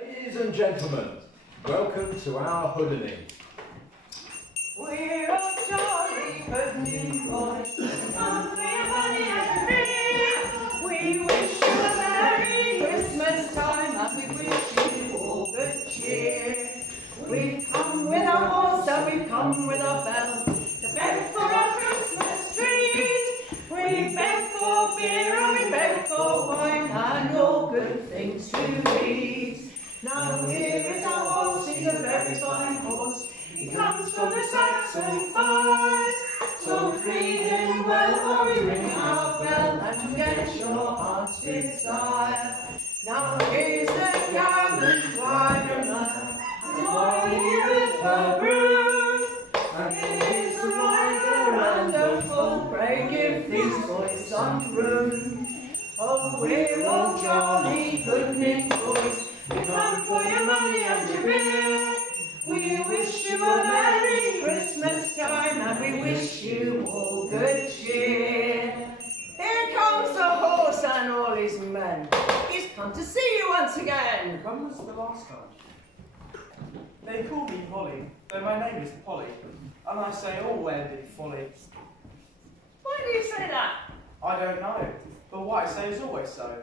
Ladies and gentlemen, welcome to our Hoodening. We're a jolly Hoodening boys, come for your money and drink. We wish you a Merry Christmas time and we wish you all good cheer. We've come with our horse and we've come with our bells to beg for our Christmas treat. We beg for beer and we beg for wine and all good things to eat. Now here is our horse, he's a very fine horse. He comes from the Saxon fires. So feed him well or we ring our bell and get your heart's desire. Now here's the gallant rider, the boy with her broom. And here's the rider and a fool, pray give these boys some room. Oh, we're all jolly Hoodening boys. We come for your money and your beer. We wish you a Merry Christmas time and we wish you all good cheer. Here comes the horse and all his men. He's come to see you once again. When was the last time? They call me Polly, though my name is Polly, and I say all wendy folly. Why do you say that? I don't know, but what I say is always so.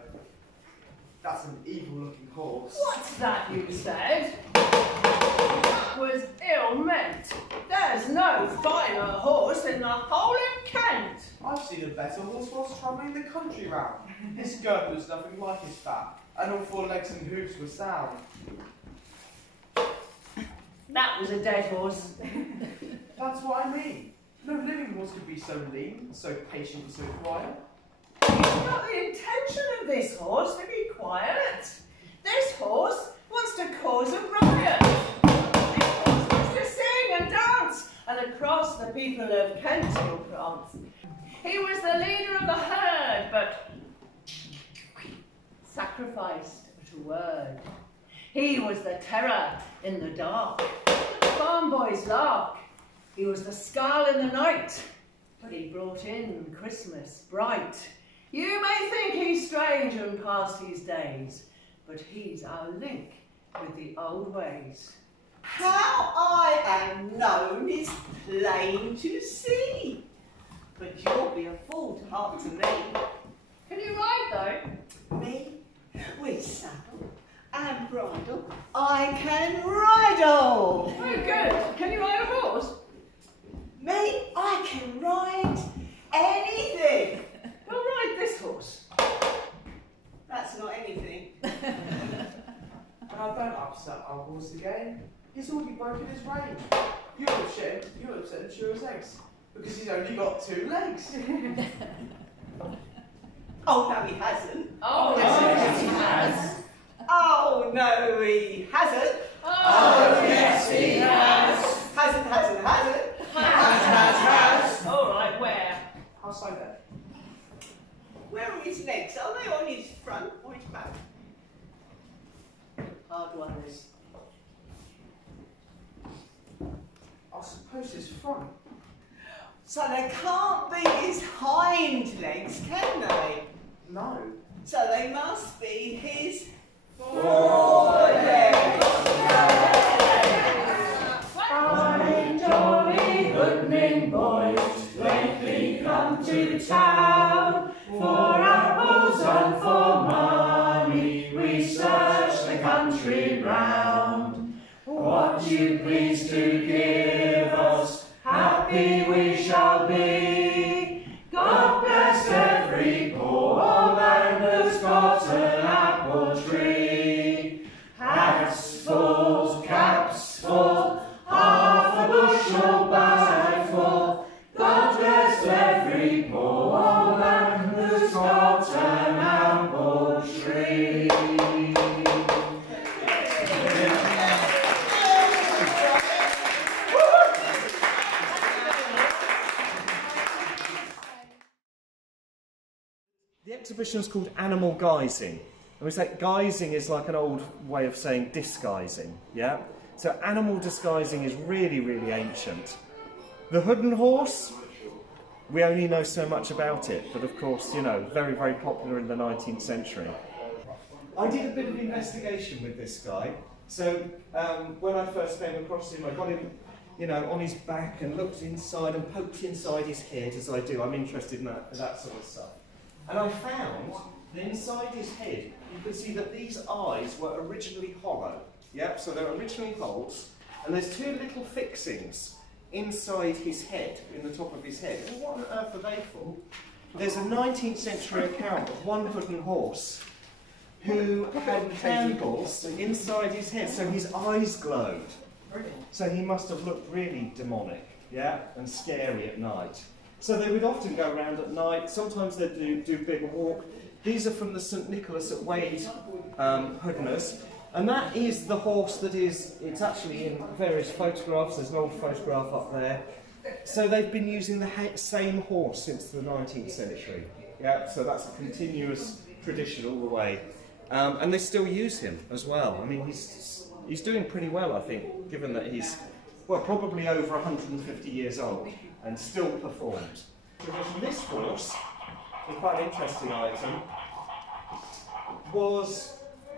That's an evil-looking horse. What's that you said? That was ill meant. There's no finer horse in the whole of Kent. I've seen a better horse whilst travelling the country round. His girth was nothing like his fat, and all four legs and hooves were sound. That was a dead horse. That's what I mean. No living horse could be so lean, so patient and so quiet. It's not the intention of this horse to be quiet. This horse wants to cause a riot. This horse wants to sing and dance, and across the people of Kent he'll prance. He was the leader of the herd, but sacrificed at a word. He was the terror in the dark, the farm boy's lark. He was the scarl in the night, but he brought in Christmas bright. You may think he's strange and past his days, but he's our link with the old ways. How I am known is plain to see, but you'll be a fool to hark to me. Can you ride though? Me, with saddle and bridle, I can ride. Very good. Can you ride a horse? Me, I can ride anything. Well, ride this horse. That's not anything. Now don't upset our horse again. He's already broken his rein. You'll upset him to his eggs, because he's only got 2 legs. Oh, no, he hasn't. Oh, yes, he has. Oh, no, he hasn't. Oh, yes, he has. Hasn't. Has. All right, where? How so then? Where are his legs? Are they on his front or his back? Hard one, this. I suppose his front. So they can't be his hind legs, can they? No. So they must be his forelegs. Fine, jolly Hoodening boys, lately come to town. For apples and for money, we search the country round. What you please to give us, happy we shall be. God bless every poor man who's got an apple tree. Hats full, caps full, half a bushel bag full. God bless every poor man who's got an apple tree. The exhibition is called Animal Guising. And we say guising is like an old way of saying disguising, yeah? So animal disguising is really, really ancient. The Hooden horse, we only know so much about it, but of course, you know, very, very popular in the 19th century. I did a bit of investigation with this guy. So when I first came across him, I got him, you know, on his back and looked inside and poked inside his head, as I do. I'm interested in that sort of stuff. And I found that inside his head, you could see that these eyes were originally hollow. Yep, so they're originally holes, and there's two little fixings inside his head, in the top of his head. Well, what on earth are they for? There's a 19th century account of one Hooden horse who had candles inside his head, so his eyes glowed. So he must have looked really demonic, yeah, and scary at night. So they would often go around at night. Sometimes they'd do a big walk. These are from the St Nicholas at Wade Hoodeners. And that is the horse that is, it's actually in various photographs. There's an old photograph up there. So they've been using the same horse since the 19th century. Yeah, so that's a continuous tradition all the way. And they still use him as well. I mean, he's doing pretty well, I think, given that he's, well, probably over 150 years old and still performs. This horse, a quite interesting item, was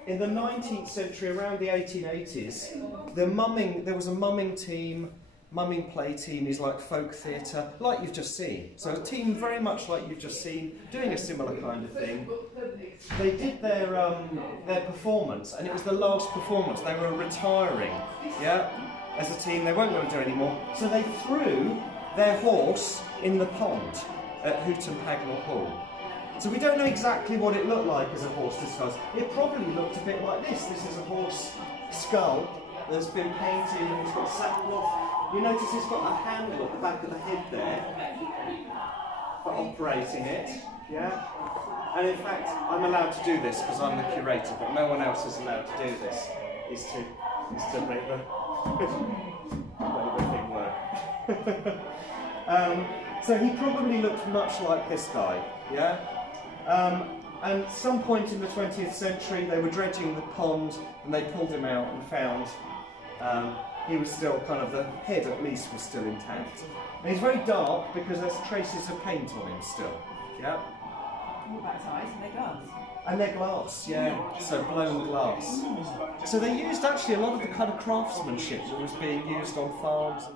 in the 19th century, around the 1880s, there was a mumming team. Mumming play team is like folk theatre, like you've just seen. So a team very much like you've just seen, doing a similar kind of thing. They did their performance, and it was the last performance. They were retiring, yeah, as a team. They weren't going to do any more. So they threw their horse in the pond at Hooden Hall. So we don't know exactly what it looked like as a horse disguise. It probably looked a bit like this. This is a horse skull that's been painted, and it's got sackcloth. You notice it's got a handle at the back of the head there for operating it, yeah? And in fact, I'm allowed to do this because I'm the curator, but no one else is allowed to do this, is to make the thing work. So he probably looked much like this guy, yeah? And at some point in the 20th century, they were dredging the pond and they pulled him out and found he was still kind of, the head at least was still intact. And he's very dark because there's traces of paint on him still. Yeah? What about his eyes? Are they glass? And they're glass, yeah. So blown glass. So they used actually a lot of the kind of craftsmanship that was being used on farms and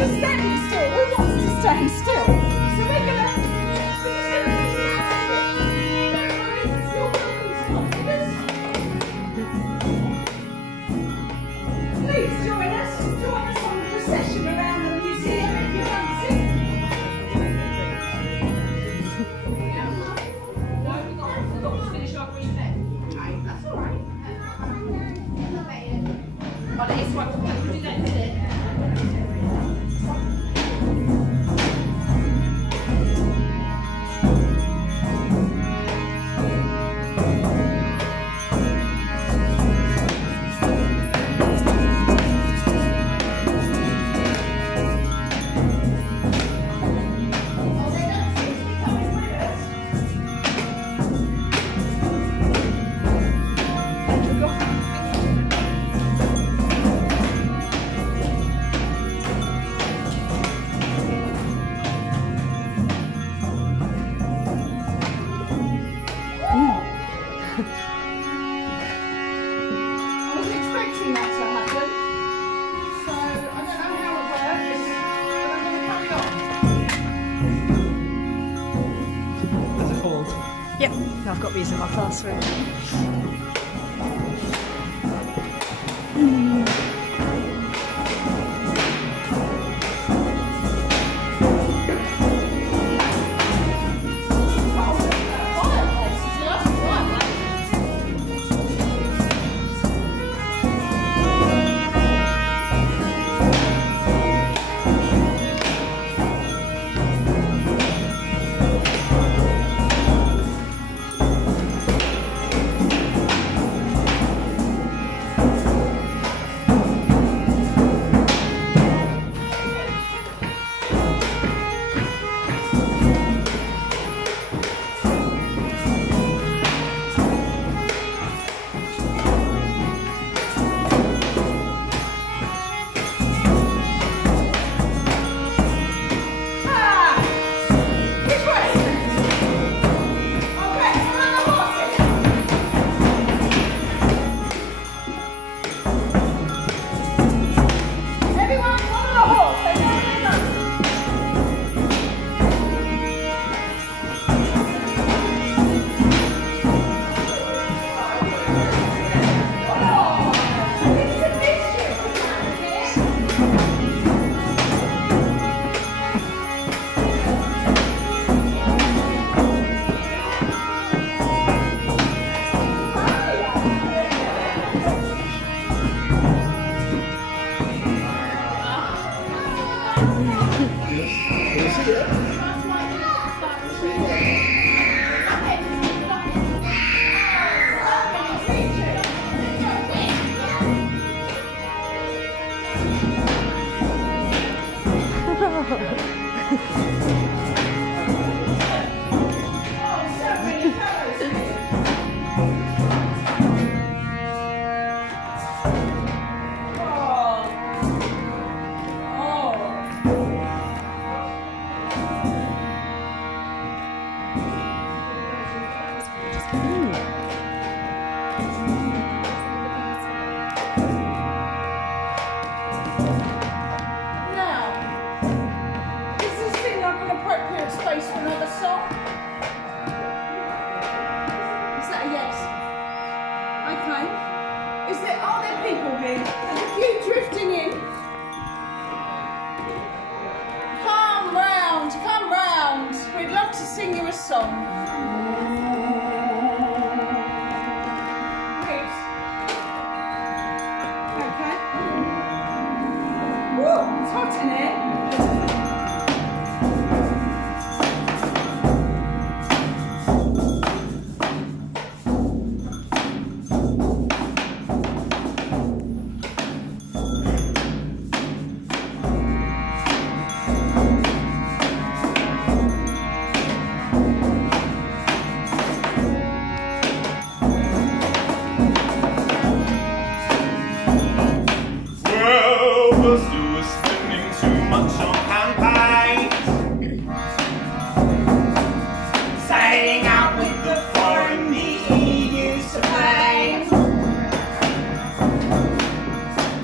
just standing still. Who wants to stand still? So we're gonna please join us on the procession around the museum if you fancy. Why have we got to finish our green bed? That's all right. Oh, that is right. We'll do that in a minute. Yep, I've got these in my classroom.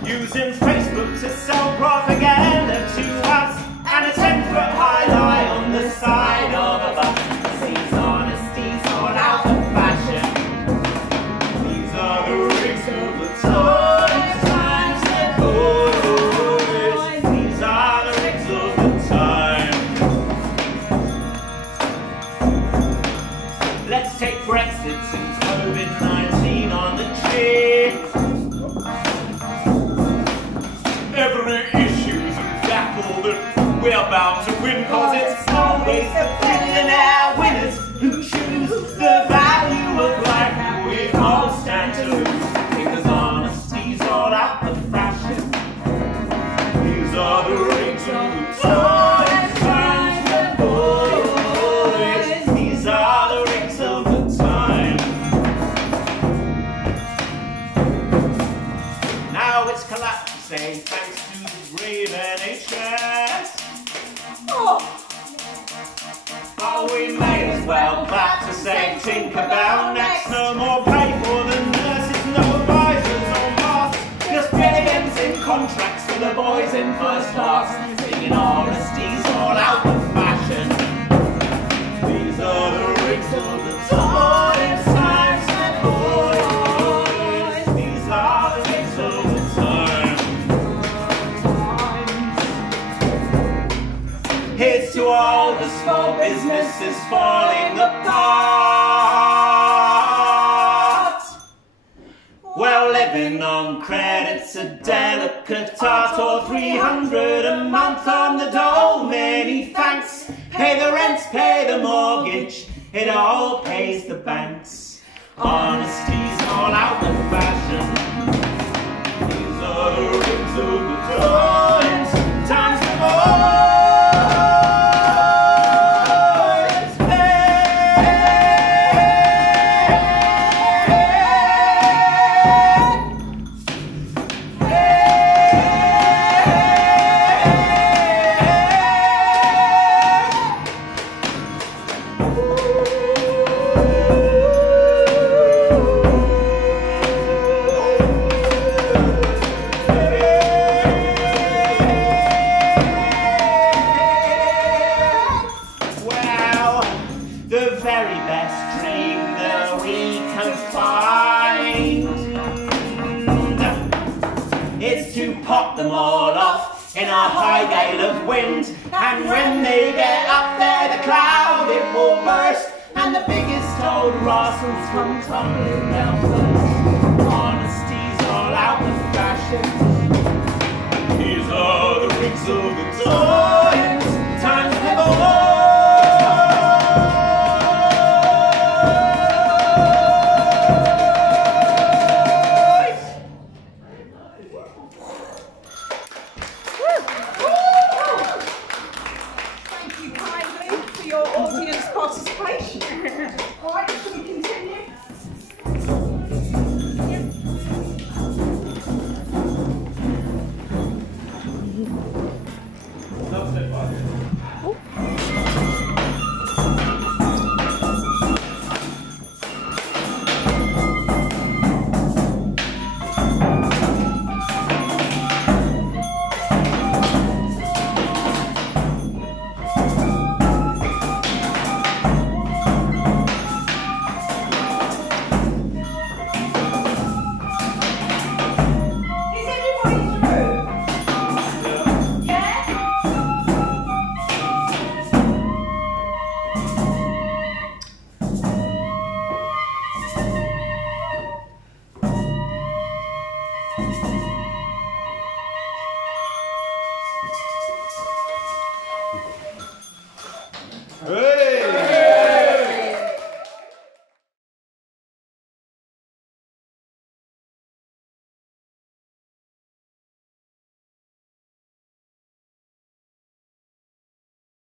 Using Facebook to sell propaganda to every issue's a battle that we're bound to win, cause it's always the billionaire winners who choose the value of life that we all stand to lose, because honesty's all out the fashion. These are the rings of the times, boys. These are the rings of the time. Now it's collapsing thanks to the brave NHS. Oh, But we may as well clap to say Tinkerbell next. No more pay for the nurses, no visors or masks, just billions in contracts for the boys in first class. Being honesty's all out of fashion. These are the rings of the times, boys. These are the rings of the times. Here's to all the small businesses falling apart. Well, living on credit's a delicate art, or 300 a month on the dole, many thanks. Pay the rents, pay the mortgage, it all pays the banks. Honesty's all out of fashion. These are the rings of the times, times of boys. Pop them all off in a high gale of wind, and when they get up there the cloud it will burst, and the biggest old rascals come tumbling down first. Honesty's all out of fashion. These are the rings of the times, times of boys. Hey!